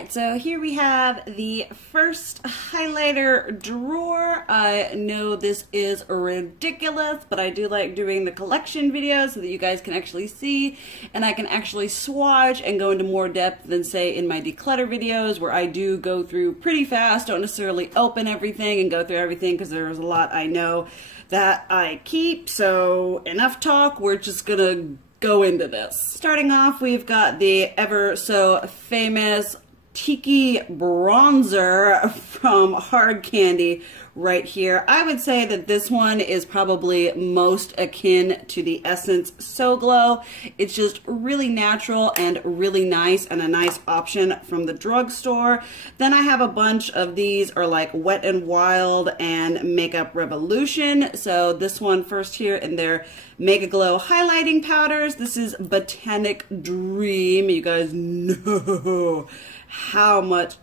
Alright, so here we have the first highlighter drawer. I know this is ridiculous, but I do like doing the collection videos so that you guys can actually see and I can actually swatch and go into more depth than say in my declutter videos where I do go through pretty fast, don't necessarily open everything and go through everything because there's a lot I know that I keep. So enough talk, we're just gonna go into this. Starting off, we've got the ever so famous Tiki bronzer from Hard Candy right here. I would say that this one is probably most akin to the Essence So Glow. It's just really natural and really nice and a nice option from the drugstore. Then I have a bunch of these are like Wet n Wild and Makeup Revolution. So this one first here in their Mega Glow highlighting powders. This is Botanic Dream. You guys know how much,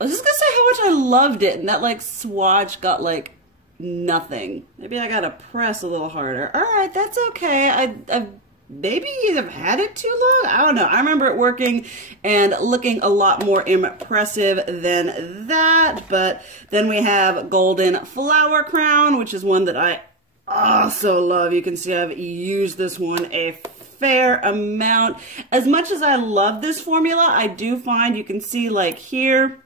I was just gonna say how much I loved it, and that like swatch got like nothing. Maybe I gotta press a little harder. All right, that's okay. I've maybe I've had it too long. I don't know. I remember it working and looking a lot more impressive than that. But then we have Golden Flower Crown, which is one that I also love. You can see I've used this one a fair amount. As much as I love this formula, I do find you can see like here,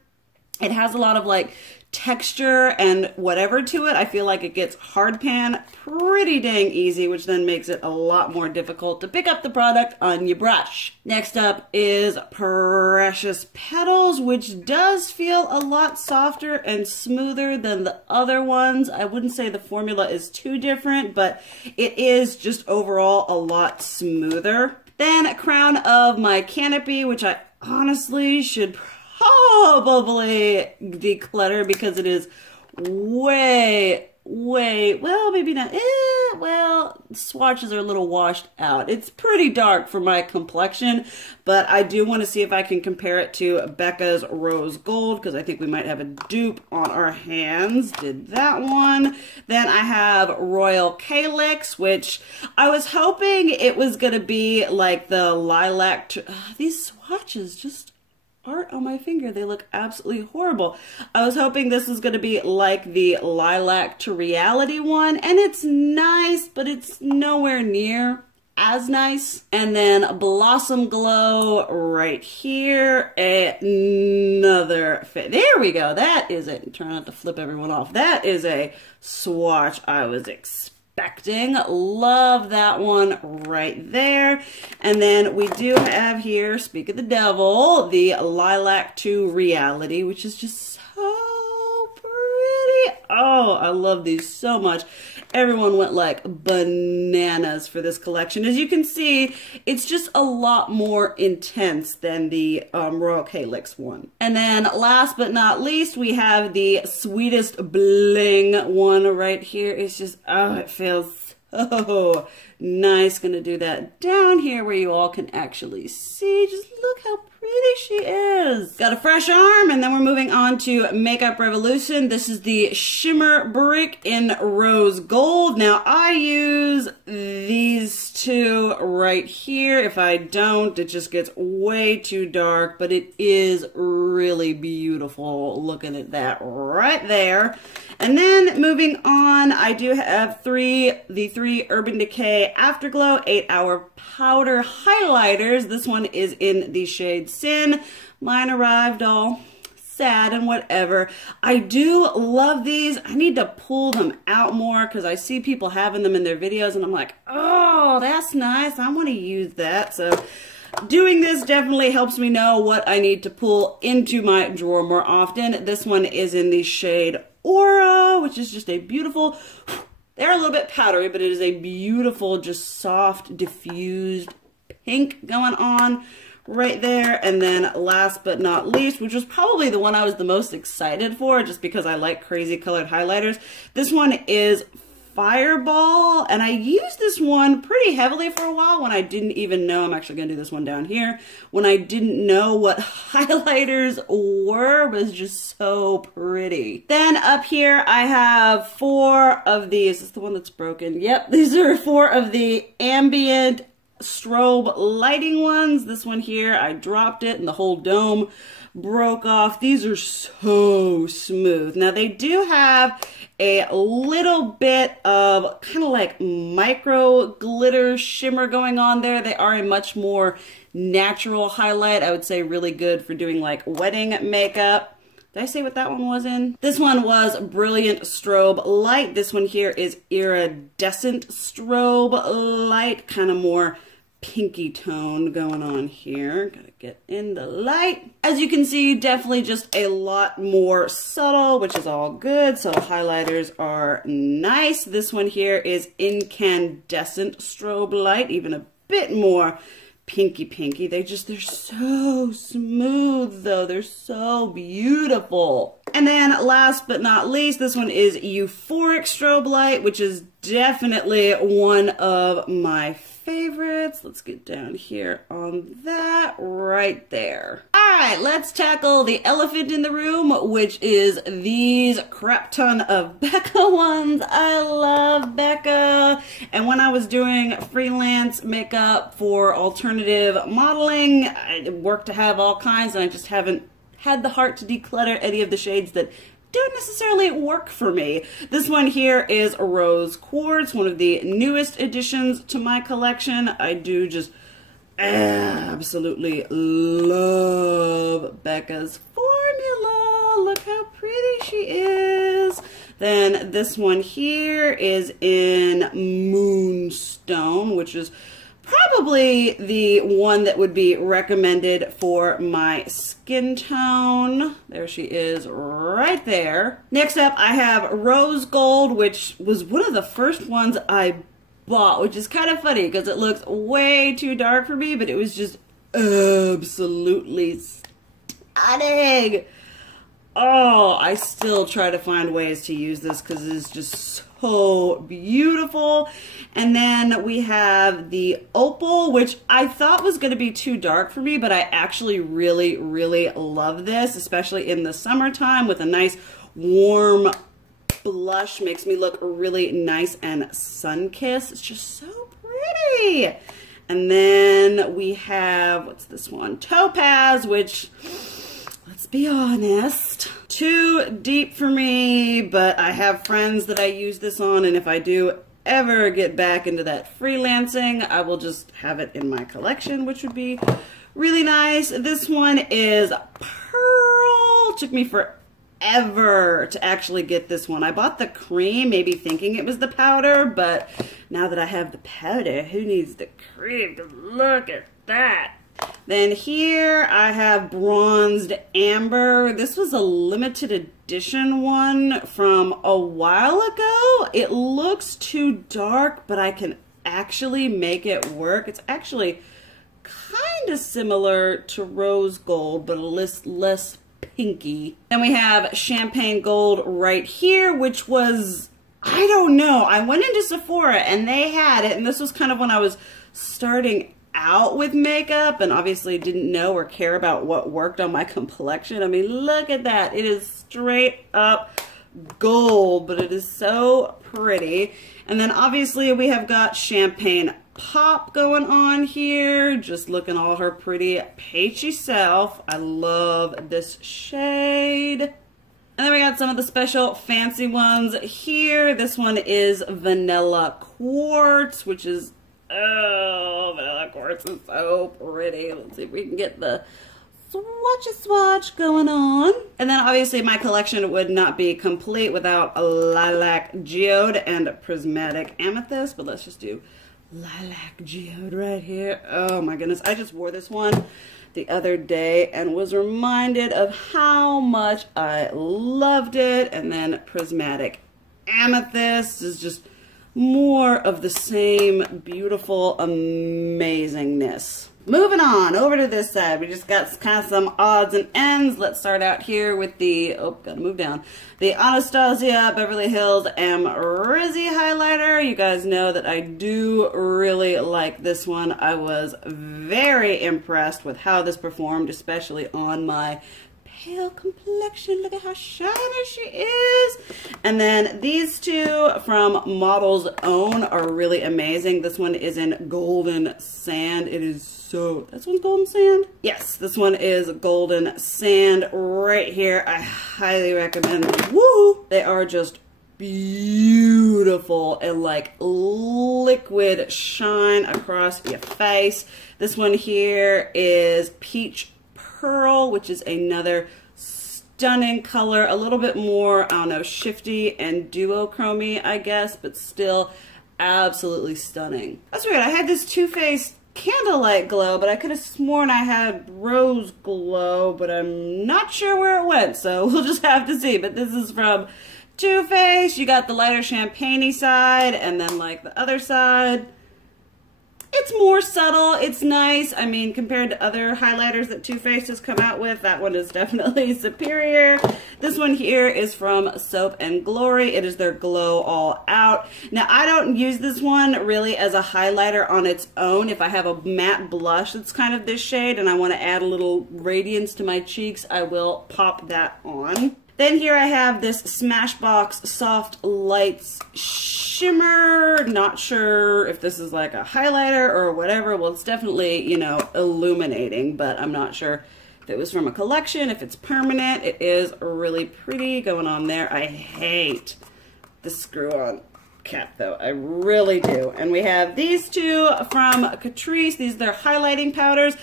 it has a lot of like texture and whatever to it. I feel like it gets hard pan pretty dang easy, which then makes it a lot more difficult to pick up the product on your brush. Next up is Precious Petals, which does feel a lot softer and smoother than the other ones. I wouldn't say the formula is too different, but it is just overall a lot smoother. Then Crown of My Canopy, which I honestly should probably declutter because it is way, well, maybe not, well, swatches are a little washed out. It's pretty dark for my complexion, but I do want to see if I can compare it to Becca's Rose Gold because I think we might have a dupe on our hands. Did that one. Then I have Royal Calyx, which I was hoping it was going to be like the lilac. These swatches just art on my finger. They look absolutely horrible. I was hoping this was going to be like the Lilac to Reality one, and it's nice, but it's nowhere near as nice. And then Blossom Glow right here. Another fit. There we go. That is it. Try not to flip everyone off. That is a swatch I was expecting. Love that one right there. And then we do have here, speak of the devil, the Lilac to Reality, which is just so pretty. Oh, I love these so much. Everyone went like bananas for this collection. As you can see, it's just a lot more intense than the Royal Calyx one. And then last but not least, we have the Sweetest Bling one right here. It's just, oh, it feels so nice. Gonna do that down here where you all can actually see. Just look how pretty she is. Got a fresh arm, and then we're moving on to Makeup Revolution. This is the Shimmer Brick in Rose Gold. Now I use these two right here. If I don't, it just gets way too dark, but it is really beautiful. Looking at that right there. And then moving on, I do have the three Urban Decay Afterglow 8-Hour Powder Highlighters. This one is in the shade Sin. Mine arrived all sad and whatever. I do love these. I need to pull them out more because I see people having them in their videos and I'm like, oh, that's nice. I want to use that. So doing this definitely helps me know what I need to pull into my drawer more often. This one is in the shade Aura, which is just a beautiful, they're a little bit powdery, but it is a beautiful, just soft, diffused pink going on right there. And then last but not least, which was probably the one I was the most excited for just because I like crazy colored highlighters. This one is Fireball, and I used this one pretty heavily for a while when I didn't even know, I'm actually going to do this one down here, when I didn't know what highlighters were. It was just so pretty. Then up here I have 4 of these. Is this the one that's broken? Yep, these are 4 of the Ambient strobe lighting ones. This one here, I dropped it and the whole dome broke off. These are so smooth. Now they do have a little bit of kind of like micro glitter shimmer going on there. They are a much more natural highlight. I would say really good for doing like wedding makeup. Did I say what that one was in? This one was Brilliant Strobe Light. This one here is Iridescent Strobe Light, kind of more pinky tone going on here. Gotta get in the light. As you can see, definitely just a lot more subtle, which is all good. So highlighters are nice. This one here is Incandescent Strobe Light, even a bit more pinky. They're so smooth though. They're so beautiful. And then last but not least, this one is Euphoric Strobe Light, which is definitely one of my favorites. Let's get down here on that right there. All right, let's tackle the elephant in the room, which is these crap ton of Becca ones. I love Becca. And when I was doing freelance makeup for alternative modeling, I work to have all kinds, and I just haven't had the heart to declutter any of the shades that don't necessarily work for me. This one here is Rose Quartz, one of the newest additions to my collection. I do just absolutely love Becca's formula. Look how pretty she is. Then this one here is in Moonstone, which is probably the one that would be recommended for my skin tone. There she is right there. Next up, I have Rose Gold, which was one of the first ones I bought, which is kind of funny because it looks way too dark for me, but it was just absolutely stunning. Oh, I still try to find ways to use this because it's just so beautiful. And then we have the Opal, which I thought was going to be too dark for me, but I actually really love this, especially in the summertime with a nice warm blush. Makes me look really nice and sun-kissed. It's just so pretty. And then we have, what's this one? Topaz, which, let's be honest, too deep for me, but I have friends that I use this on, and if I do ever get back into that freelancing, I will just have it in my collection, which would be really nice. This one is Pearl. Took me forever to actually get this one. I bought the cream, maybe thinking it was the powder, but now that I have the powder, who needs the cream? Look at that. Then here I have Bronzed Amber. This was a limited edition one from a while ago. It looks too dark, but I can actually make it work. It's actually kind of similar to Rose Gold, but a less pinky. Then we have Champagne Gold right here, which was, I don't know. I went into Sephora and they had it, and this was kind of when I was starting out with makeup and obviously didn't know or care about what worked on my complexion. I mean, look at that. It is straight up gold, but it is so pretty. And then obviously we have got Champagne Pop going on here, just looking all her pretty peachy self. I love this shade. And then we got some of the special fancy ones here. This one is Vanilla Quartz, which is, oh, Vanilla Quartz is so pretty. Let's see if we can get the swatch going on. And then obviously my collection would not be complete without a Lilac Geode and Prismatic Amethyst, but let's just do Lilac Geode right here. Oh my goodness, I just wore this one the other day and was reminded of how much I loved it. And then Prismatic Amethyst is just more of the same beautiful amazingness. Moving on over to this side, we just got kind of some odds and ends. Let's start out here with the, oh, gotta move down, the Anastasia Beverly Hills Rizzy highlighter. You guys know that I do really like this one. I was very impressed with how this performed, especially on my pale complexion. Look at how shiny she is. And then these two from Model's Own are really amazing. This one is in Golden Sand. It is so, this one's Golden Sand? Yes, this one is Golden Sand right here. I highly recommend them. Woo! They are just beautiful and like liquid shine across your face. This one here is Peach Pearl, which is another stunning color, a little bit more, I don't know, shifty and duochromy, I guess, but still absolutely stunning. That's weird. I had this Too Faced Candlelight Glow, but I could have sworn I had Rose Glow, but I'm not sure where it went, so we'll just have to see. But this is from Too Faced. You got the lighter champagne-y side, and then like the other side, it's more subtle. It's nice. I mean, compared to other highlighters that Too Faced has come out with, that one is definitely superior. This one here is from Soap and Glory. It is their Glow All Out. Now, I don't use this one really as a highlighter on its own. If I have a matte blush that's kind of this shade and I want to add a little radiance to my cheeks, I will pop that on. Then here I have this Smashbox Soft Lights Shimmer. Not sure if this is like a highlighter or whatever. Well, it's definitely, you know, illuminating, but I'm not sure if it was from a collection, if it's permanent. It is really pretty going on there. I hate the screw-on cap though. I really do. And we have these two from Catrice. These are their highlighting powders.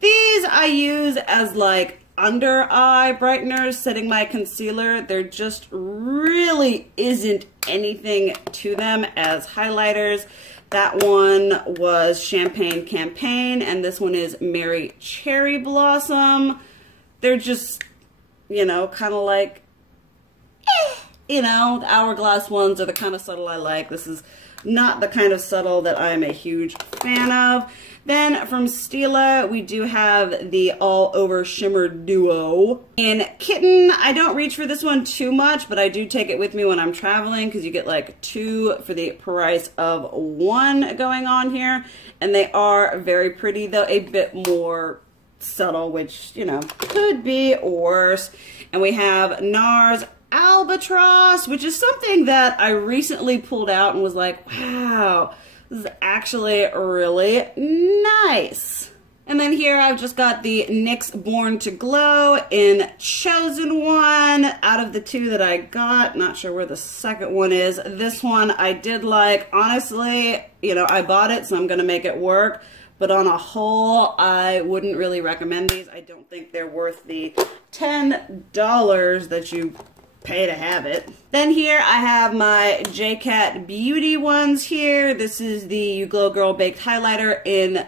These I use as like under eye brighteners, setting my concealer. There just really isn't anything to them as highlighters. That one was Champagne Campaign, and this one is Mary Cherry Blossom. They're just, you know, kind of like, you know, the hourglass ones are the kind of subtle I like. This is not the kind of subtle that I'm a huge fan of. Then from Stila, we do have the All Over Shimmer Duo. In Kitten, I don't reach for this one too much, but I do take it with me when I'm traveling because you get like two for the price of one going on here. And they are very pretty, though a bit more subtle, which, you know, could be worse. And we have NARS Albatross, which is something that I recently pulled out and was like, wow, this is actually really nice. And then here I've just got the NYX Born to Glow in Chosen One. Out of the two that I got, not sure where the second one is. This one I did like. Honestly, you know, I bought it, so I'm going to make it work. But on a whole, I wouldn't really recommend these. I don't think they're worth the $10 that you pay to have it. Then here I have my JCat Beauty ones here. This is the You Glow Girl Baked Highlighter in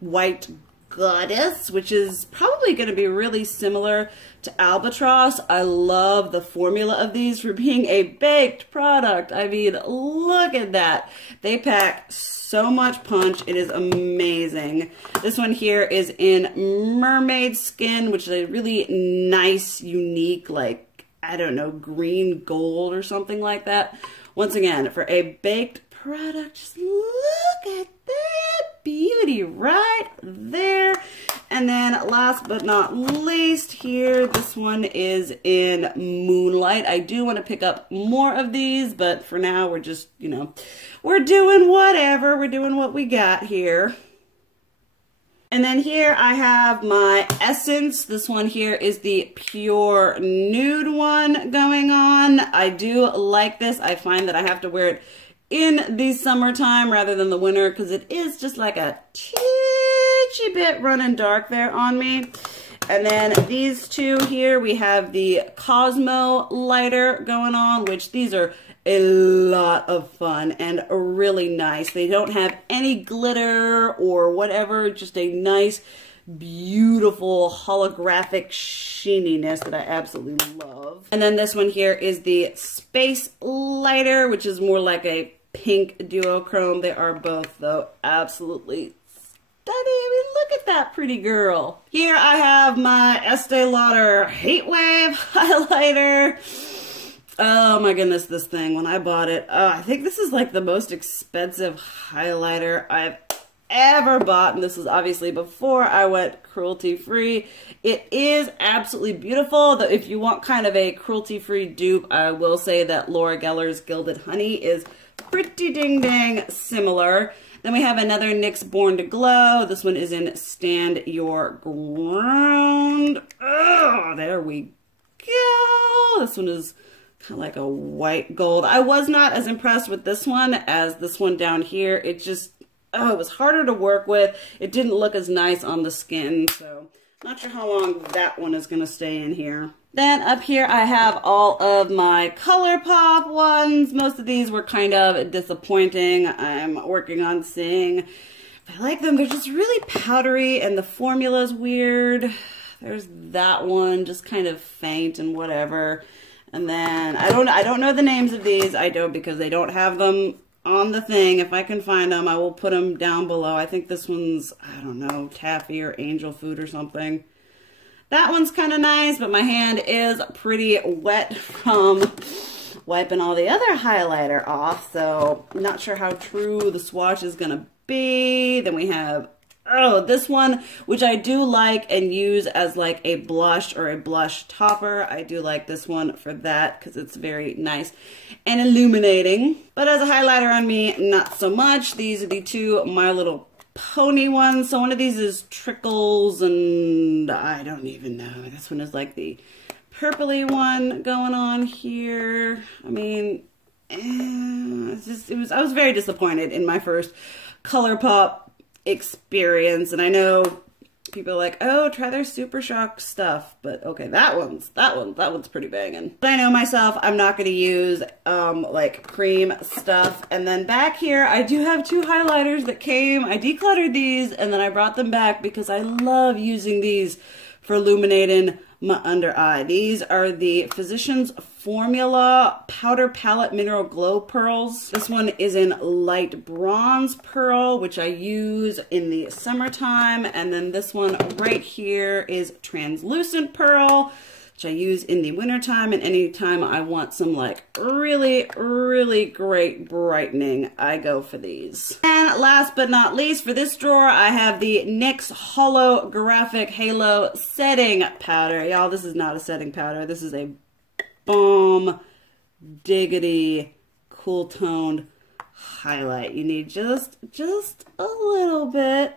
White Goddess, which is probably going to be really similar to Albatross. I love the formula of these for being a baked product. I mean, look at that. They pack so much punch. It is amazing. This one here is in Mermaid Skin, which is a really nice, unique, like, I don't know, green gold or something like that. Once again, for a baked product, just look at that beauty right there. And then last but not least here, this one is in Moonlight. I do want to pick up more of these, but for now we're just, you know, we're doing whatever. We're doing what we got here. And then here I have my Essence. This one here is the Pure Nude one going on. I do like this. I find that I have to wear it in the summertime rather than the winter because it is just like a teensy bit running dark there on me. And then these two here, we have the Cosmo lighter going on, which these are a lot of fun and really nice. They don't have any glitter or whatever, just a nice, beautiful holographic sheeniness that I absolutely love. And then this one here is the Space Lighter, which is more like a pink duochrome. They are both, though, absolutely stunning. I mean, look at that pretty girl. Here I have my Estee Lauder Heat Wave highlighter. Oh my goodness, this thing, when I bought it, I think this is like the most expensive highlighter I've ever bought, and this is obviously before I went cruelty-free. It is absolutely beautiful. Though if you want kind of a cruelty-free dupe, I will say that Laura Geller's Gilded Honey is pretty ding-dang similar. Then we have another NYX Born to Glow. This one is in Stand Your Ground. Oh, there we go. This one is kind of like a white gold. I was not as impressed with this one as this one down here. It just, oh, it was harder to work with. It didn't look as nice on the skin, so not sure how long that one is going to stay in here. Then up here I have all of my ColourPop ones. Most of these were kind of disappointing. I'm working on seeing if I like them. They're just really powdery and the formula's weird. There's that one, just kind of faint and whatever. And then I don't know the names of these. I don't, because they don't have them on the thing. If I can find them, I will put them down below. I think this one's, I don't know, Taffy or Angel Food or something. That one's kind of nice, but my hand is pretty wet from wiping all the other highlighter off, so I'm not sure how true the swatch is going to be. Then we have, oh, this one, which I do like and use as like a blush or a blush topper. I do like this one for that because it's very nice and illuminating. But as a highlighter on me, not so much. These are the two My Little Pony ones. So one of these is Trickles, and I don't even know. This one is like the purpley one going on here. I mean, I was very disappointed in my first ColourPop experience, and I know people are like, oh, try their Super Shock stuff, but okay, that one's pretty banging. But I know myself, I'm not going to use like cream stuff. And then back here, I do have two highlighters that came. I decluttered these and then I brought them back because I love using these for illuminating my under eye. These are the Physicians Formula Powder Palette Mineral Glow Pearls. This one is in light bronze pearl, which I use in the summertime. And then this one right here is translucent pearl, which I use in the wintertime. And anytime I want some like really, really great brightening, I go for these. And last but not least, for this drawer, I have the NYX Holographic Halo Setting Powder. Y'all, this is not a setting powder. This is a bomb diggity cool toned highlight. You need just a little bit.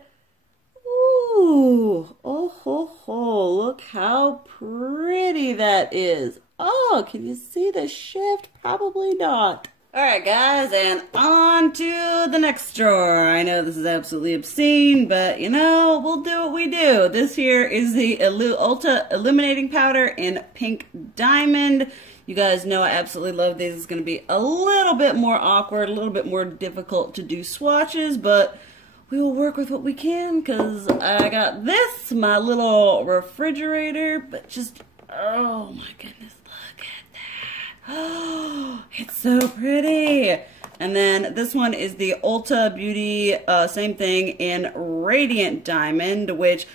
Ooh, oh ho ho, look how pretty that is. Oh, can you see the shift? Probably not. Alright guys, and on to the next drawer. I know this is absolutely obscene, but you know, we'll do what we do. This here is the Ulta Illuminating Powder in Pink Diamond. You guys know I absolutely love these. It's going to be a little bit more awkward, a little bit more difficult to do swatches, but we will work with what we can because I got this, my little refrigerator, but just, oh my goodness, look at that. Oh, it's so pretty. And then this one is the Ulta Beauty, same thing in Radiant Diamond, which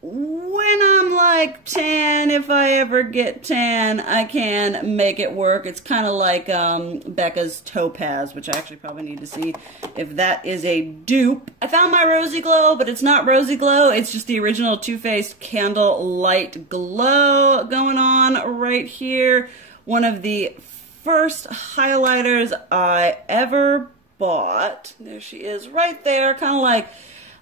when I'm like tan, if I ever get tan, I can make it work. It's kind of like Becca's Topaz, which I actually probably need to see if that is a dupe. I found my Rosy Glow, but it's not Rosy Glow. It's just the original Too Faced Candle Light Glow going on right here. One of the first highlighters I ever bought. There she is right there, kind of like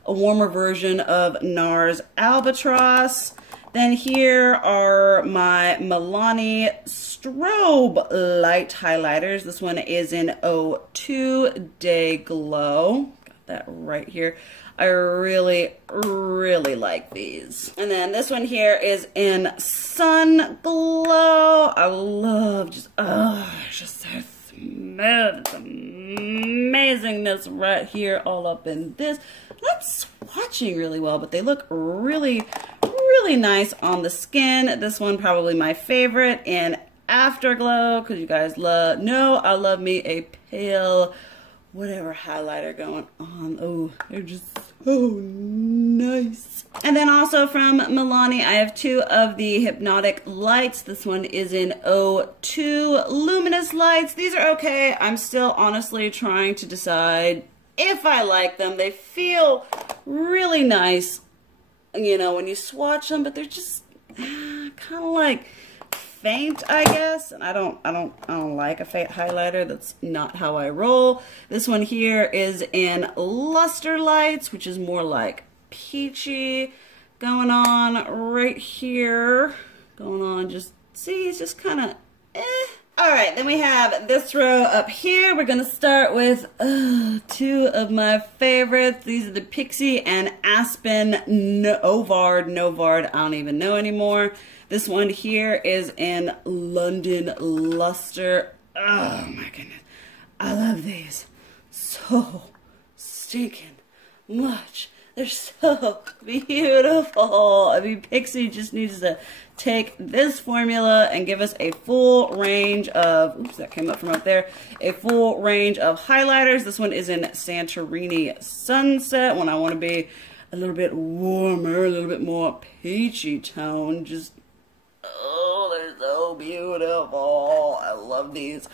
a warmer version of NARS Albatross. Then here are my Milani Strobe Light Highlighters. This one is in 02 Day Glow. Got that right here. I really, really like these. And then this one here is in Sun Glow. I love just, oh, it's just so smooth. It's amazingness right here all up in this. Not swatching really well, but they look really, really nice on the skin. This one probably my favorite in Afterglow, because you guys know I love me a pale whatever highlighter going on. Oh, they're just so nice. And then also from Milani, I have two of the Hypnotic Lights. This one is in 02 Luminous Lights. These are okay. I'm still honestly trying to decide if I like them. They feel really nice, you know, when you swatch them, but they're just kind of like faint, I guess. And I don't like a faint highlighter. That's not how I roll. This one here is in Luster Lights, which is more like peachy going on right here. Going on, just see, it's just kind of All right, then we have this row up here. We're gonna start with two of my favorites. These are the Pixie and Aspen Novard. I don't even know anymore. This one here is in London Luster. Oh my goodness, I love these so stinking much. They're so beautiful. I mean, Pixie just needs to take this formula and give us a full range of, oops, that came up from up there, a full range of highlighters. This one is in Santorini Sunset when I want to be a little bit warmer, a little bit more peachy tone. Just, oh, they're so beautiful. I love these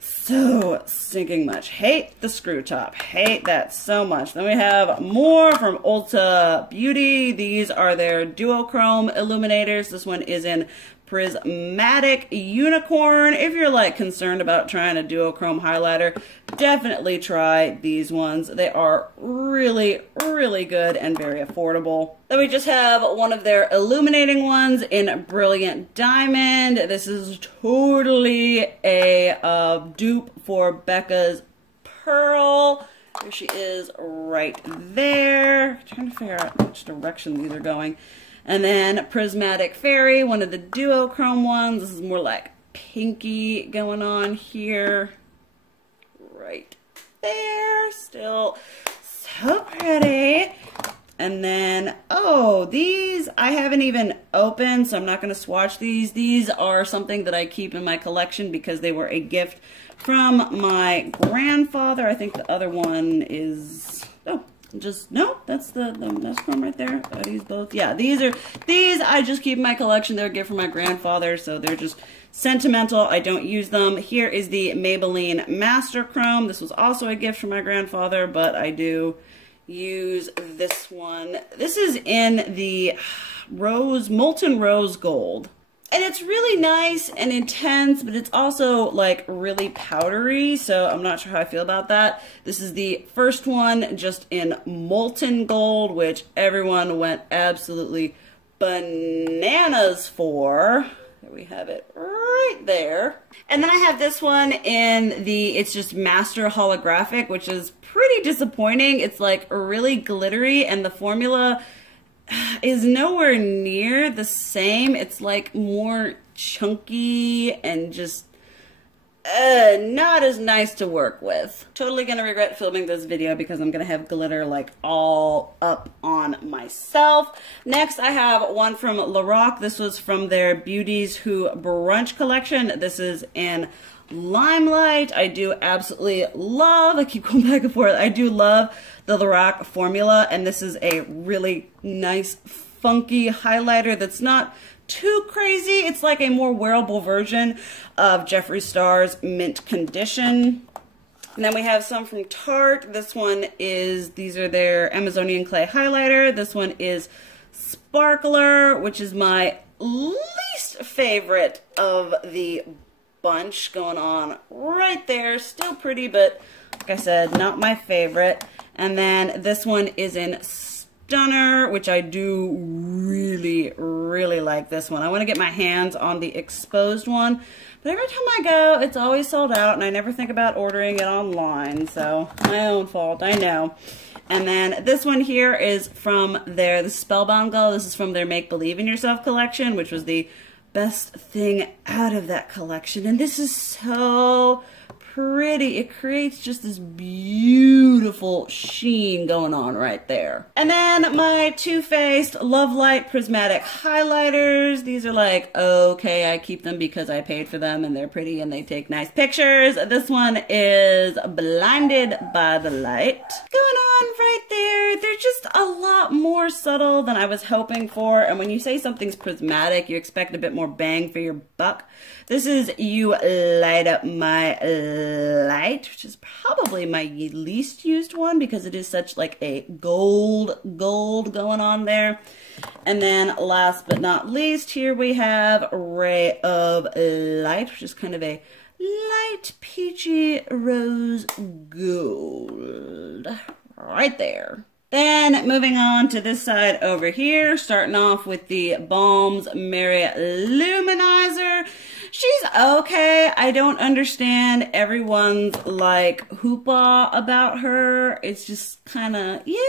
so stinking much. Hate the screw top. Hate that so much. Then we have more from Ulta Beauty. These are their duochrome illuminators. This one is in Prismatic Unicorn. If you're like concerned about trying a duochrome highlighter, definitely try these ones. They are really, really good and very affordable. Then we just have one of their illuminating ones in Brilliant Diamond. This is totally a dupe for Becca's Pearl. Here she is right there. I'm trying to figure out which direction these are going. And then Prismatic Fairy, one of the duochrome ones. This is more like pinky going on here. Right there. Still so pretty. And then, oh, these I haven't even opened, so I'm not going to swatch these. These are something that I keep in my collection because they were a gift from my grandfather. I think the other one is, oh, just, no, that's the one right there. Are these both? Yeah, these I just keep in my collection. They're a gift from my grandfather, so they're just sentimental. I don't use them. Here is the Maybelline Master Chrome. This was also a gift from my grandfather, but I do use this one. This is in the Molten Rose Gold. And it's really nice and intense, but it's also like really powdery, so I'm not sure how I feel about that. This is the first one just in Molten Gold, which everyone went absolutely bananas for. There we have it right there. And then I have this one in the, it's just Master Holographic, which is pretty disappointing. It's like really glittery and the formula is nowhere near the same. It's like more chunky and just not as nice to work with. Totally gonna regret filming this video because I'm gonna have glitter like all up on myself. Next I have one from Lorac. This was from their Beauties Who Brunch collection. This is in Limelight. I do absolutely love, I keep going back and forth, I do love the Lorac formula, and this is a really nice funky highlighter that's not too crazy. It's like a more wearable version of Jeffree Star's Mint Condition. And then we have some from Tarte. This one is, these are their Amazonian Clay highlighter. This one is Sparkler, which is my least favorite of the bunch going on right there. Still pretty, but like I said, not my favorite. And then this one is in Stunner, which I do really, really like this one. I want to get my hands on the exposed one, but every time I go, it's always sold out, and I never think about ordering it online, so my own fault, I know. And then this one here is from the Spellbound Glow. This is from their Make Believe in Yourself collection, which was the best thing out of that collection. And this is so pretty. It creates just this beautiful sheen going on right there. And then my Too Faced Love Light Prismatic highlighters. These These are like, okay, I keep them because I paid for them and they're pretty and they take nice pictures. This one is Blinded by the Light. Going on right there. They're just a lot more subtle than I was hoping for. And when you say something's prismatic, you expect a bit more bang for your buck. This is You Light Up My Light, which is probably my least used one because it is such like a gold going on there. And then last but not least, here we have Ray of Light, which is kind of a light peachy rose gold right there. Then moving on to this side over here, starting off with the Balms Mary Luminizer. She's okay. I don't understand everyone's like hoopla about her. It's just kind of, yeah,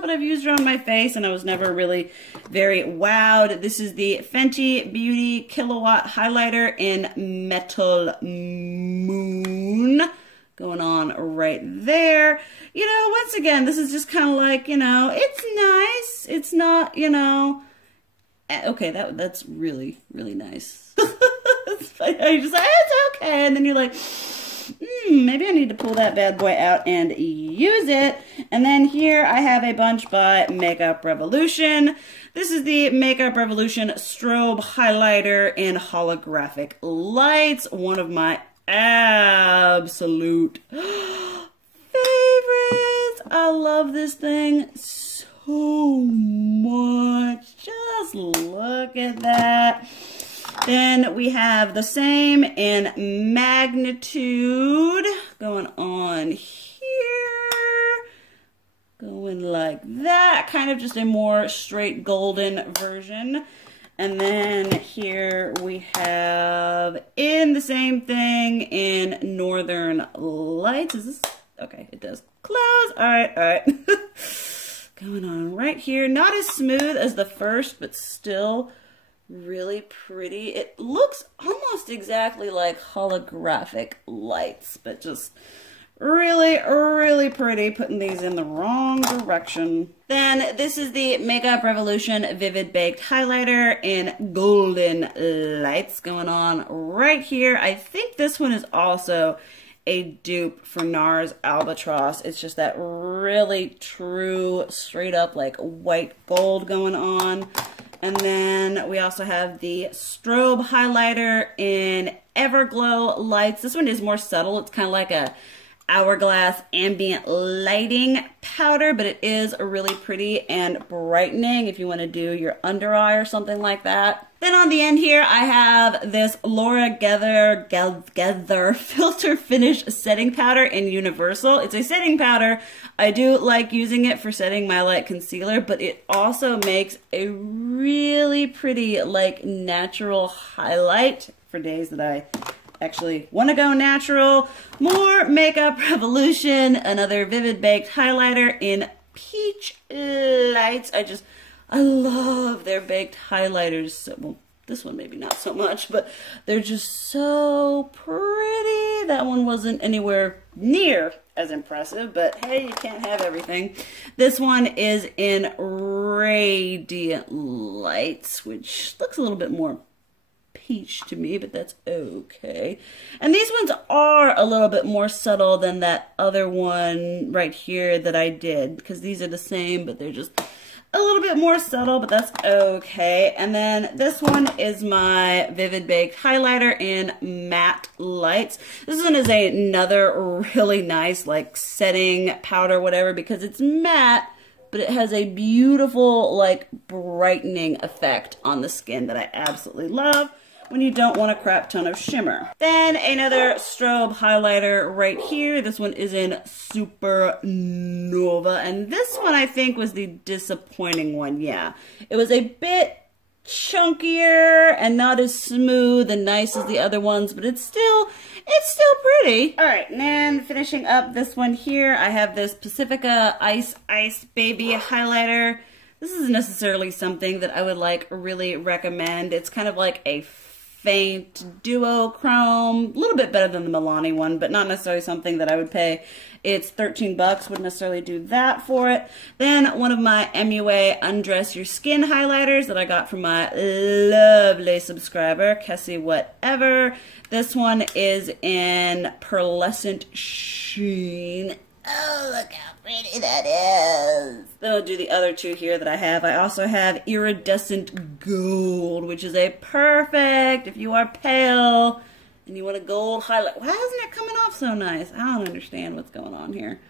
but I've used her on my face and I was never really very wowed. This is the Fenty Beauty Kilowatt Highlighter in Metal Moon. Going on right there. You know, once again, this is just kind of like, you know, it's nice. It's not, you know, okay, that's really, really nice. I just like, it's okay. And then you're like, maybe I need to pull that bad boy out and use it. And then here I have a bunch by Makeup Revolution. This is the Makeup Revolution Strobe Highlighter in Holographic Lights. One of my absolute favorites. I love this thing so much. Just look at that. Then we have the same in Magnitude going on here. Going like that. Kind of just a more straight golden version. And then here we have in the same thing in Northern Lights. Is this? Okay, it does close. All right. Going on right here. Not as smooth as the first, but still really pretty. It looks almost exactly like holographic lights, but just really, really pretty. Putting these in the wrong direction. Then this is the Makeup Revolution Vivid Baked Highlighter in Golden Lights going on right here. I think this one is also a dupe for NARS Albatross. It's just that really true, straight up like white gold going on. And then we also have the Strobe Highlighter in Everglow Lights. This one is more subtle. It's kind of like a Hourglass ambient lighting powder, but it is really pretty and brightening if you want to do your under eye or something like that. Then on the end here, I have this Laura Geather Filter Finish Setting Powder in Universal. It's a setting powder. I do like using it for setting my light concealer, but it also makes a really pretty, like, natural highlight for days that I actually want to go natural. More Makeup Revolution, another Vivid Baked Highlighter in Peach Lights. I love their baked highlighters. Well, this one maybe not so much, but they're just so pretty. That one wasn't anywhere near as impressive, but hey, you can't have everything. This one is in Radiant Lights, which looks a little bit more peach to me, but that's okay. And these ones are a little bit more subtle than that other one right here that I did, because these are the same, but they're just a little bit more subtle, but that's okay. And then this one is my Vivid Baked Highlighter in Matte Lights. This one is another really nice, like, setting powder, whatever, because it's matte, but it has a beautiful, like, brightening effect on the skin that I absolutely love when you don't want a crap ton of shimmer. Then another strobe highlighter right here. This one is in Supernova, and this one I think was the disappointing one. Yeah, it was a bit chunkier and not as smooth and nice as the other ones, but it's still pretty. All right, and then finishing up this one here, I have this Pacifica Ice Baby highlighter. This isn't necessarily something that I would like really recommend. It's kind of like a faint duochrome. A little bit better than the Milani one, but not necessarily something that I would pay. It's 13 bucks, wouldn't necessarily do that for it. Then one of my MUA Undress Your Skin highlighters that I got from my lovely subscriber, Kessie Whatever. This one is in Pearlescent Sheen. Oh, look how pretty that is. Then I'll do the other two here that I have. I also have Iridescent Gold, which is a perfect if you are pale and you want a gold highlight. Why isn't it coming off so nice? I don't understand what's going on here.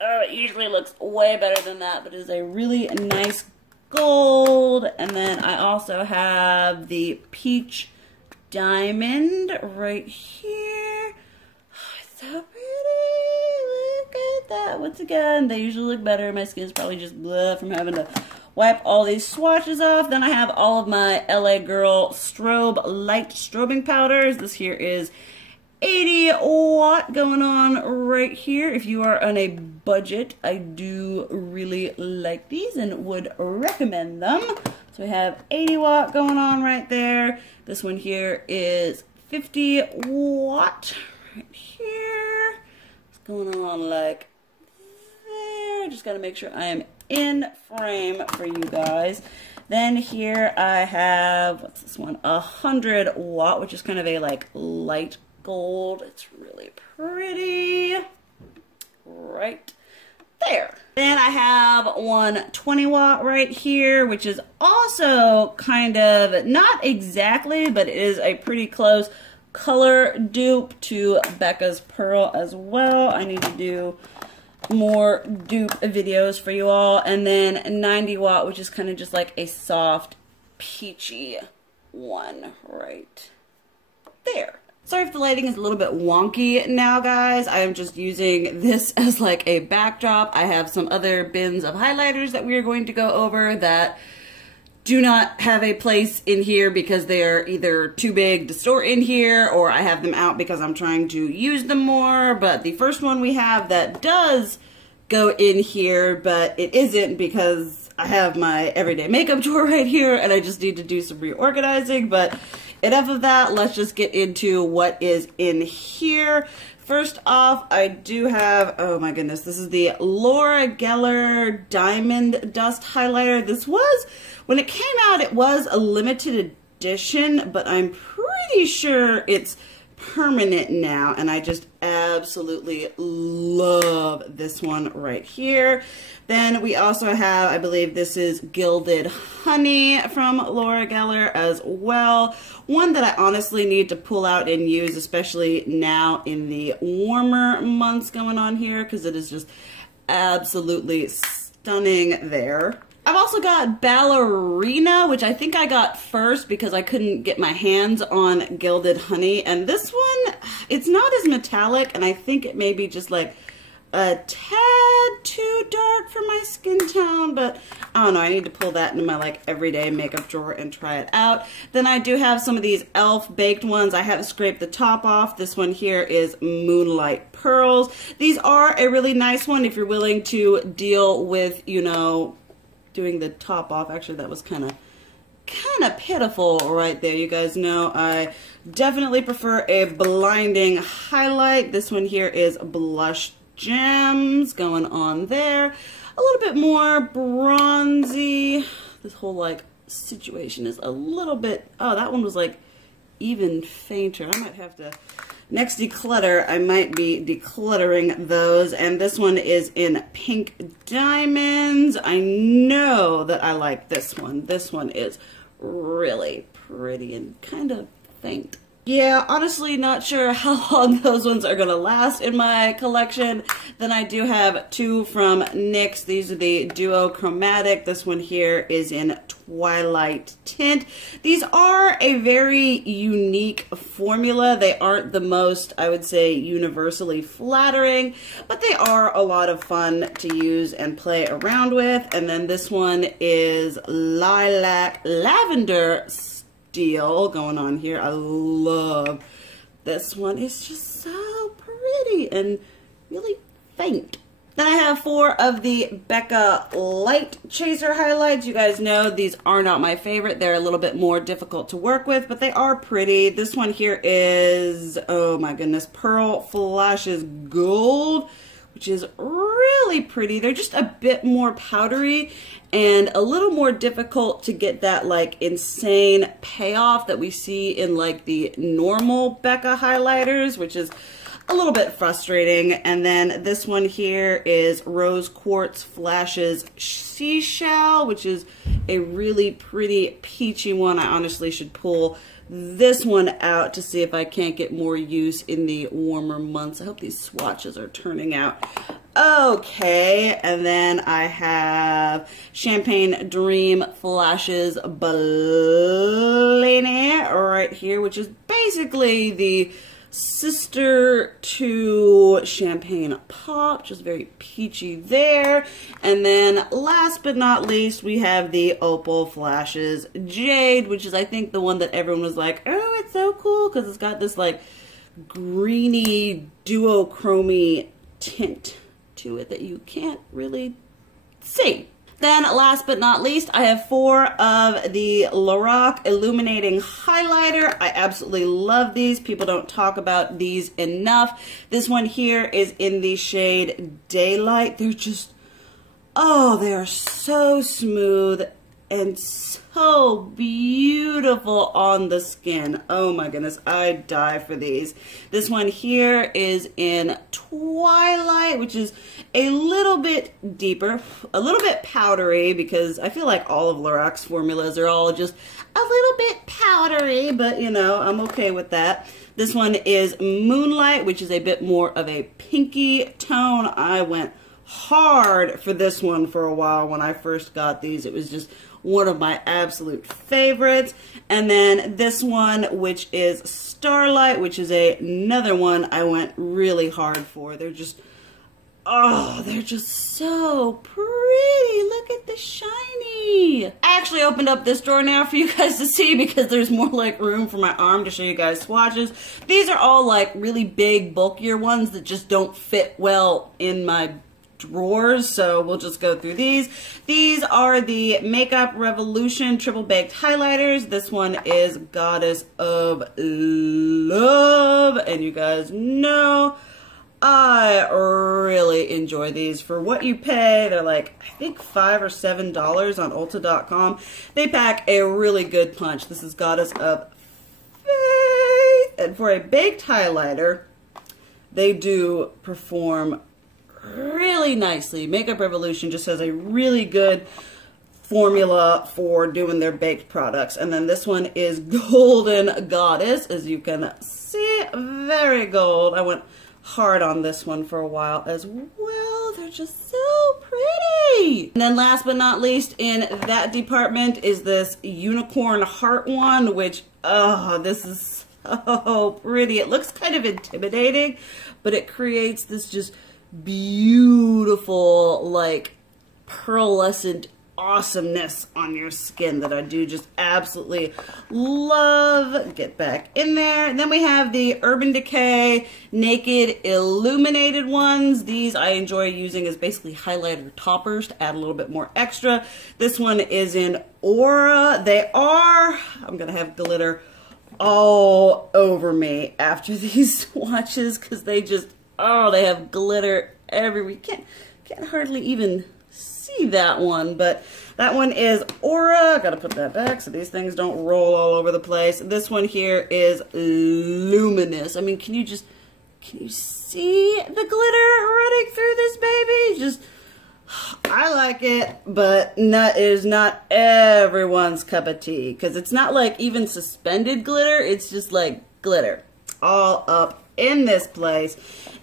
Oh, it usually looks way better than that, but it is a really nice gold. And then I also have the Peach Diamond right here. Oh, it's so pretty. Look at that. Once again, they usually look better. My skin's probably just blah from having to wipe all these swatches off. Then I have all of my LA Girl Strobe Light Strobing Powders. This here is 80 watt going on right here. If you are on a budget, I do really like these and would recommend them. So we have 80 watt going on right there. This one here is 50 watt right here. It's going on like there. Just got to make sure I am in frame for you guys. Then here I have, what's this one? 100 watt, which is kind of a like light gold. It's really pretty. Right there. Then I have one 20 watt right here, which is also kind of, not exactly, but it is a pretty close color dupe to Becca's Pearl as well. I need to do more dupe videos for you all. And then 90 watt, which is kind of just like a soft peachy one right there. Sorry if the lighting is a little bit wonky now, guys. I am just using this as like a backdrop. I have some other bins of highlighters that we are going to go over that do not have a place in here because they are either too big to store in here, or I have them out because I'm trying to use them more. But the first one we have that does go in here, but it isn't because I have my everyday makeup drawer right here and I just need to do some reorganizing. But enough of that, let's just get into what is in here. First off, I do have, oh my goodness, this is the Laura Geller Diamond Dust Highlighter. This was, when it came out, it was a limited edition, but I'm pretty sure it's permanent now, and I just absolutely love this one right here. Then we also have, I believe this is Gilded Honey from Laura Geller as well. One that I honestly need to pull out and use, especially now in the warmer months going on here, because it is just absolutely stunning there. I've also got Ballerina, which I think I got first because I couldn't get my hands on Gilded Honey. And this one, it's not as metallic, and I think it may be just like a tad too dark for my skin tone, but I don't know. I need to pull that into my like everyday makeup drawer and try it out. Then I do have some of these e.l.f. baked ones. I have scraped the top off. This one here is Moonlight Pearls. These are a really nice one if you're willing to deal with, you know, doing the top off. Actually, that was kind of pitiful right there. You guys know I definitely prefer a blinding highlight. This one here is Blush Gems going on there. A little bit more bronzy. This whole like situation is a little bit, oh, that one was like even fainter. I might have to, next declutter, I might be decluttering those. And this one is in Pink Diamonds. I know that I like this one. This one is really pretty and kind of faint. Yeah, honestly, not sure how long those ones are going to last in my collection. Then I do have two from NYX. These are the Duo Chromatic. This one here is in Twilight Tint. These are a very unique formula. They aren't the most, I would say, universally flattering, but they are a lot of fun to use and play around with. And then this one is Lilac Lavender Deal going on here. I love this one. It's just so pretty and really faint. Then I have 4 of the Becca Light Chaser highlights. You guys know these are not my favorite. They're a little bit more difficult to work with, but they are pretty. This one here is, oh my goodness, Pearl Flashes Gold, which is really pretty. They're just a bit more powdery and a little more difficult to get that like insane payoff that we see in like the normal Becca highlighters, which is a little bit frustrating. And then this one here is Rose Quartz Flashes Seashell, which is a really pretty peachy one. I honestly should pull this one out to see if I can't get more use in the warmer months. I hope these swatches are turning out okay. And then I have Champagne Dream Flashes Bellini right here, which is basically the sister to Champagne Pop, just very peachy there. And then last but not least, we have the Opal Flashes Jade, which is I think the one that everyone was like, oh, it's so cool because it's got this like greeny duochromy tint to it that you can't really see. Then last but not least, I have 4 of the Lorac Illuminating Highlighter. I absolutely love these. People don't talk about these enough. This one here is in the shade Daylight. They're just, oh, they are so smooth and so beautiful on the skin. Oh my goodness, I die for these. This one here is in Twilight, which is a little bit deeper, a little bit powdery, because I feel like all of Lorac's formulas are all just a little bit powdery, but you know, I'm okay with that. This one is Moonlight, which is a bit more of a pinky tone. I went hard for this one for a while when I first got these. It was just one of my absolute favorites. And then this one, which is Starlight, which is another one I went really hard for. They're just, oh, they're just so pretty. Look at the shiny. I actually opened up this drawer now for you guys to see because there's more like room for my arm to show you guys swatches. These are all like really big, bulkier ones that just don't fit well in my drawers, so we'll just go through these. These are the Makeup Revolution Triple Baked Highlighters. This one is Goddess of Love, and you guys know I really enjoy these. For what you pay, they're like, I think $5 or $7 on Ulta.com. They pack a really good punch. This is Goddess of Faith, and for a baked highlighter, they do perform really nicely. Makeup Revolution just has a really good formula for doing their baked products. And then this one is Golden Goddess, as you can see, very gold. I went hard on this one for a while as well. They're just so pretty. And then last but not least in that department is this Unicorn Heart one, which, oh, this is so pretty. It looks kind of intimidating, but it creates this just beautiful, like, pearlescent awesomeness on your skin that I do just absolutely love. Get back in there. And then we have the Urban Decay Naked Illuminated ones. These I enjoy using as basically highlighter toppers to add a little bit more extra. This one is in Aura. I'm gonna have glitter all over me after these swatches because they just, oh, they have glitter everywhere. You can't hardly even see that one, but that one is Aura. Gotta put that back so these things don't roll all over the place. This one here is Luminous. I mean, can you see the glitter running through this baby? Just, I like it, but it is not everyone's cup of tea because it's not like even suspended glitter. It's just like glitter all up in this place.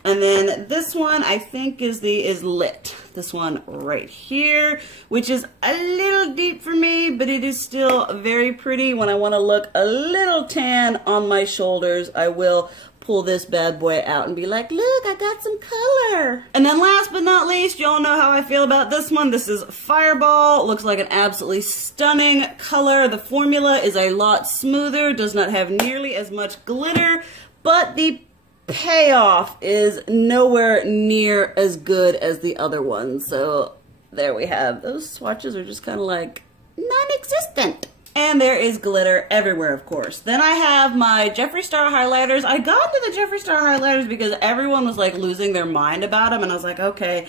And then this one I think is Lit. This one right here, which is a little deep for me, but it is still very pretty. When I want to look a little tan on my shoulders, I will pull this bad boy out and be like, look, I got some color. And then last but not least, y'all know how I feel about this one. This is Fireball. Looks like an absolutely stunning color. The formula is a lot smoother, does not have nearly as much glitter, but the payoff is nowhere near as good as the other ones. So there we have, those swatches are just kind of like non-existent. And there is glitter everywhere, of course. Then I have my Jeffree Star highlighters. I got into the Jeffree Star highlighters because everyone was like losing their mind about them, and I was like, okay.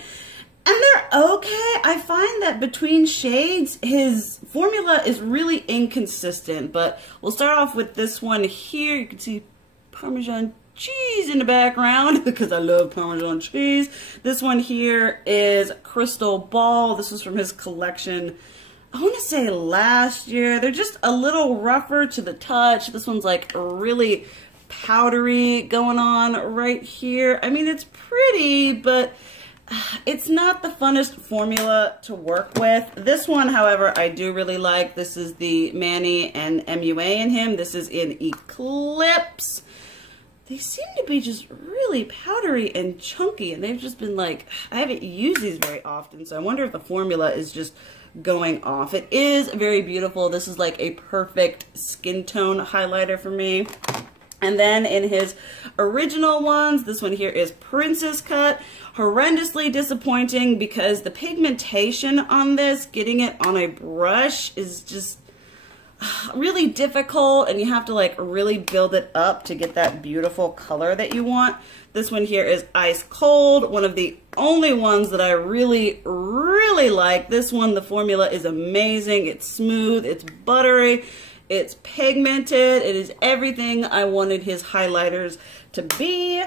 And they're okay. I find that between shades, his formula is really inconsistent, but we'll start off with this one here. You can see Parmesan cheese in the background because I love Parmesan cheese. This one here is Crystal Ball. This was from his collection, I want to say last year. They're just a little rougher to the touch. This one's like really powdery going on right here. I mean, it's pretty, but it's not the funnest formula to work with. This one, however, I do really like. This is the Manny and MUA in him. This is in Eclipse. They seem to be just really powdery and chunky, and they've just been like, I haven't used these very often, so I wonder if the formula is just going off. It is very beautiful. This is like a perfect skin tone highlighter for me. And then in his original ones, this one here is Princess Cut. Horrendously disappointing because the pigmentation on this, getting it on a brush, is just really difficult, and you have to like really build it up to get that beautiful color that you want. This one here is Ice Cold, one of the only ones that I really like. This one, the formula is amazing. It's smooth, it's buttery, it's pigmented. It is everything I wanted his highlighters to be.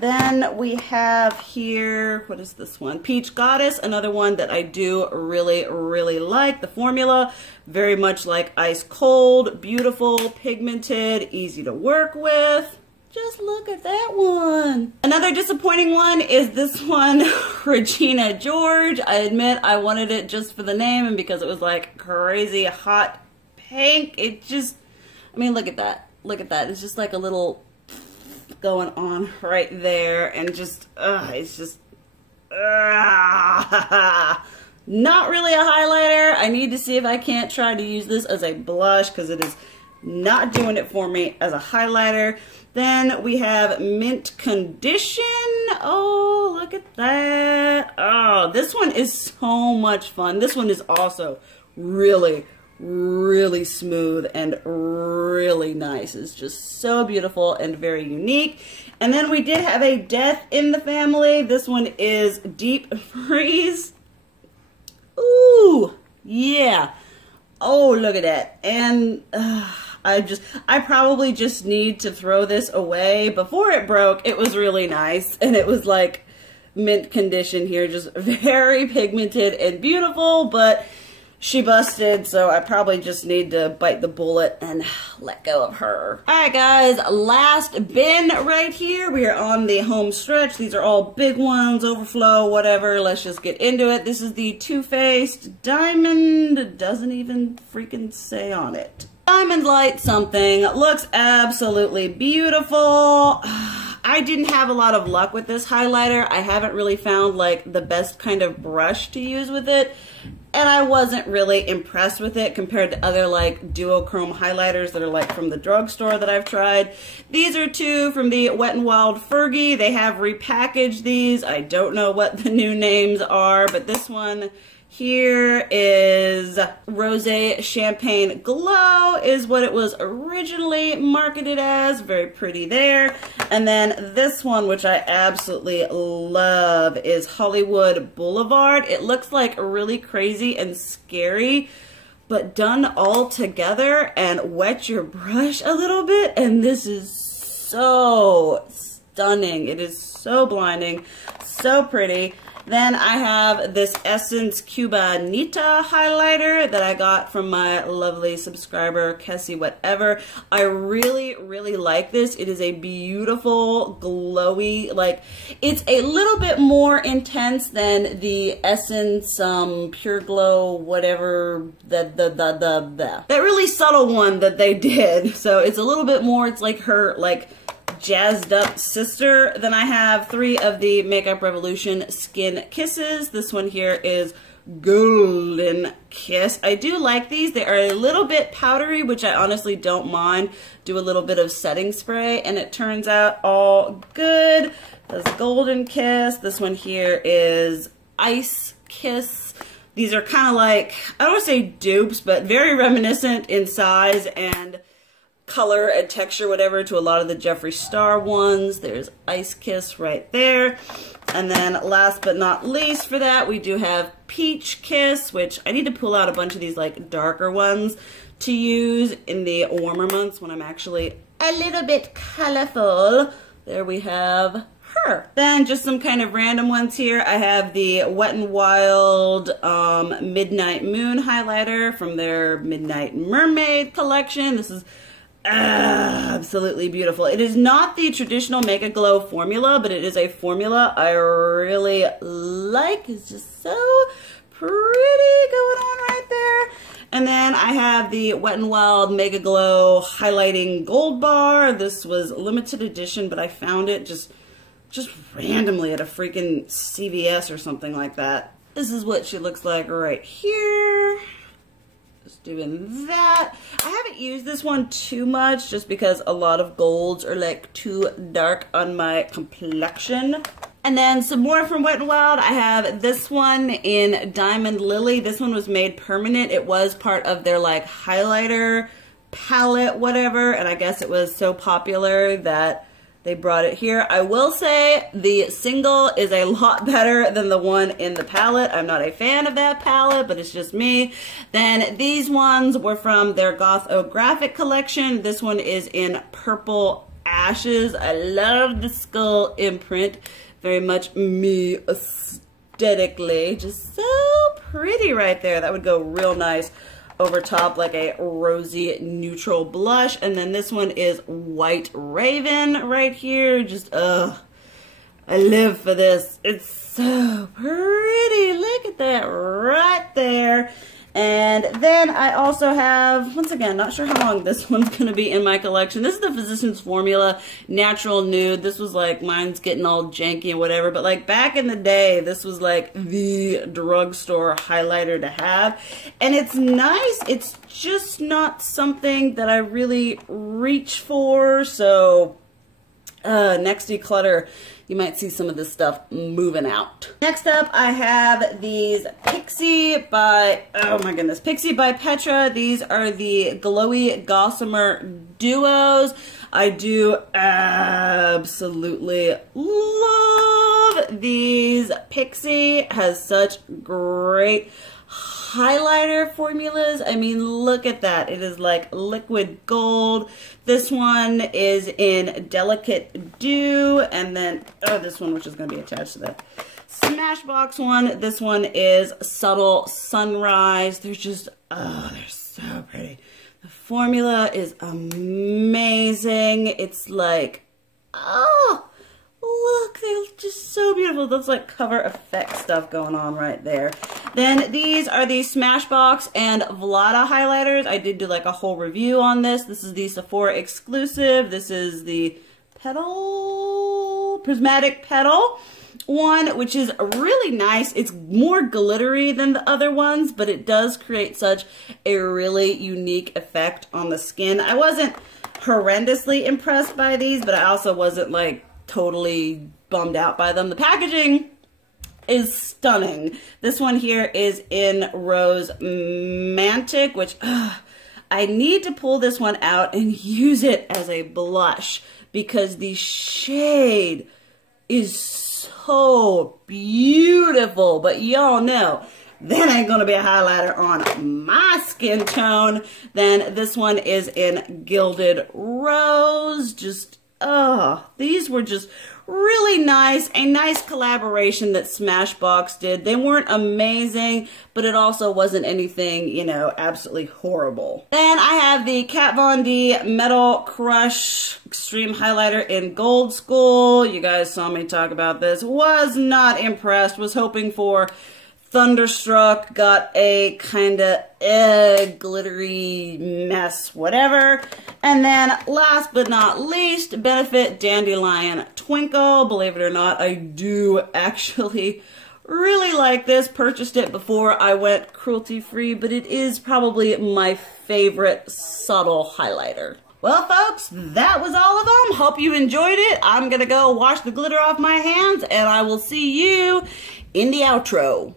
Then we have here, what is this one? Peach Goddess, another one that I do really like. The formula, very much like Ice Cold, beautiful, pigmented, easy to work with. Just look at that one. Another disappointing one is this one, Regina George. I admit I wanted it just for the name and because it was like crazy hot pink. It just, I mean, look at that. Look at that. It's just like a little going on right there, and just it's just not really a highlighter. I need to see if I can't try to use this as a blush because it is not doing it for me as a highlighter. Then we have Mint Condition. Oh, look at that. Oh, this one is so much fun. This one is also really smooth and really nice. It's just so beautiful and very unique. And then we did have a death in the family. This one is Deep Freeze. Ooh, yeah. Oh, look at that. And I probably just need to throw this away. Before it broke, it was really nice, and it was like mint condition here, just very pigmented and beautiful, but she busted, so I probably just need to bite the bullet and let go of her. Alright guys, last bin right here. We are on the home stretch. These are all big ones, overflow, whatever. Let's just get into it. This is the Too Faced Diamond. It doesn't even freaking say on it. Diamond Light something. Looks absolutely beautiful. I didn't have a lot of luck with this highlighter. I haven't really found like the best kind of brush to use with it. And I wasn't really impressed with it compared to other like duochrome highlighters that are like from the drugstore that I've tried. These are two from the Wet n Wild Fergie. They have repackaged these. I don't know what the new names are, but this one here is Rosé Champagne Glow is what it was originally marketed as. Very pretty there. And then this one, which I absolutely love, is Hollywood Boulevard. It looks like really crazy and scary, but done all together and wet your brush a little bit. And this is so stunning. It is so blinding, so pretty. Then I have this Essence Cubanita highlighter that I got from my lovely subscriber, Kessie Whatever. I really like this. It is a beautiful, glowy, like, it's a little bit more intense than the Essence Pure Glow, whatever, that really subtle one that they did. So it's a little bit more, it's like her, like, jazzed up sister. Then I have 3 of the Makeup Revolution Skin Kisses. This one here is Golden Kiss. I do like these. They are a little bit powdery, which I honestly don't mind. Do a little bit of setting spray, and it turns out all good. That's Golden Kiss. This one here is Ice Kiss. These are kind of like, I don't want to say dupes, but very reminiscent in size and color and texture, whatever, to a lot of the Jeffree Star ones. There's Ice Kiss right there. And then last but not least for that, we do have Peach Kiss, which I need to pull out a bunch of these like darker ones to use in the warmer months when I'm actually a little bit colorful. There we have her. Then just some kind of random ones here. I have the Wet n Wild Midnight Moon highlighter from their Midnight Mermaid collection. This is absolutely beautiful. It is not the traditional Make a Glow formula, but it is a formula I really like. It's just so pretty going on right there. And then I have the Wet n Wild Mega Glow Highlighting Gold Bar. This was limited edition, but I found it just randomly at a freaking CVS or something like that. This is what she looks like right here. Just doing that. I haven't used this one too much just because a lot of golds are like too dark on my complexion. And then some more from Wet n Wild. I have this one in Diamond Lily. This one was made permanent. It was part of their like highlighter palette, whatever. And I guess it was so popular that they brought it here. I will say the single is a lot better than the one in the palette. I'm not a fan of that palette, but it's just me. Then these ones were from their Gothographic collection. This one is in Purple Ashes. I love the skull imprint. Very much me aesthetically. Just so pretty right there. That would go real nice over top like a rosy neutral blush. And then this one is White Raven right here. Just, I live for this. It's so pretty. Look at that right there. And then I also have, once again, not sure how long this one's going to be in my collection. This is the Physicians Formula Natural Nude. This was like, mine's getting all janky and whatever, but like back in the day, this was like the drugstore highlighter to have. And it's nice. It's just not something that I really reach for. So next declutter, you might see some of this stuff moving out. Next up, I have these Pixie by, oh my goodness, Pixie by Petra. These are the Glowy Gossamer Duos. I do absolutely love these. Pixie has such great highlighter formulas. I mean, look at that. It is like liquid gold. This one is in Delicate Dew, and then, oh, this one, which is going to be attached to that Smashbox one. This one is Subtle Sunrise. They're just, oh, they're so pretty. The formula is amazing. It's like, oh, look, they're just so beautiful. That's like cover effect stuff going on right there. Then these are the Smashbox and Vlada highlighters. I did do like a whole review on this. This is the Sephora exclusive. This is the Prismatic Petal one, which is really nice. It's more glittery than the other ones, but it does create such a really unique effect on the skin. I wasn't horrendously impressed by these, but I also wasn't like totally bummed out by them. The packaging is stunning. This one here is in Rose Mantic, which I need to pull this one out and use it as a blush because the shade is so beautiful. But y'all know that ain't gonna be a highlighter on my skin tone. Then this one is in Gilded Rose. Just, oh, these were just really nice. A nice collaboration that Smashbox did. They weren't amazing, but it also wasn't anything, you know, absolutely horrible. Then I have the Kat Von D Metal Crush Extreme Highlighter in Gold School. You guys saw me talk about this. Was not impressed. Was hoping for Thunderstruck. Got a kind of glittery mess, whatever. And then last but not least, Benefit Dandelion Twinkle. Believe it or not, I do actually Really like this. Purchased it before I went cruelty-free, but it is probably my favorite subtle highlighter. Well, folks, that was all of them. Hope you enjoyed it. I'm going to go wash the glitter off my hands, and I will see you in the outro.